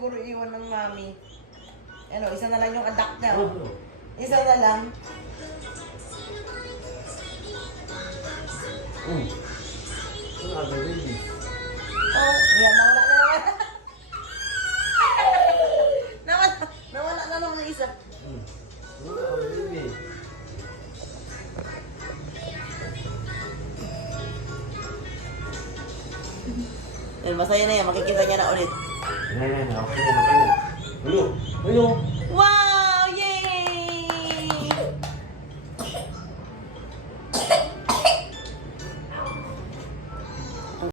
siguro iwan ng mami. Ano, isa na lang yung adak niya. Oh. Isa na lang. Ang aga baby. Oh, yan, nawala na naman. nawala na naman yung isa. Ang aga baby. Yan, masaya na yan. Makikita niya na ulit. Yan, okay na. Ulo. Ulo.